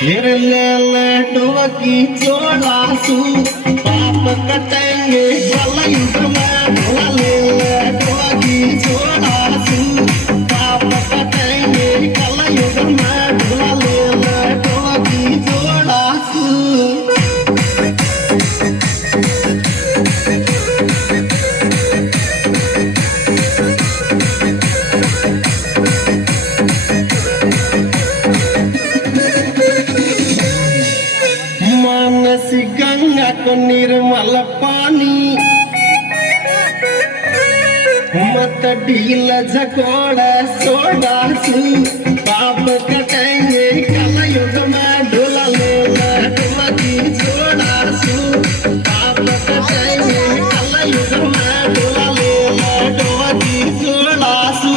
हिरलेले की चोड़ासू पाप कटेंगे कलयुग में ढोला की चोड़ासू पाप कटेंगे कलयुग में ढोला की चोड़ासू मानसी गंगा को निर्मल पानी मत ढील झकोड़ा सोडासू पाप कटेंगे कलयुग में ढोला की जोड़ासू पाप कटेंगे कलयुग में ढोला की जोड़ासू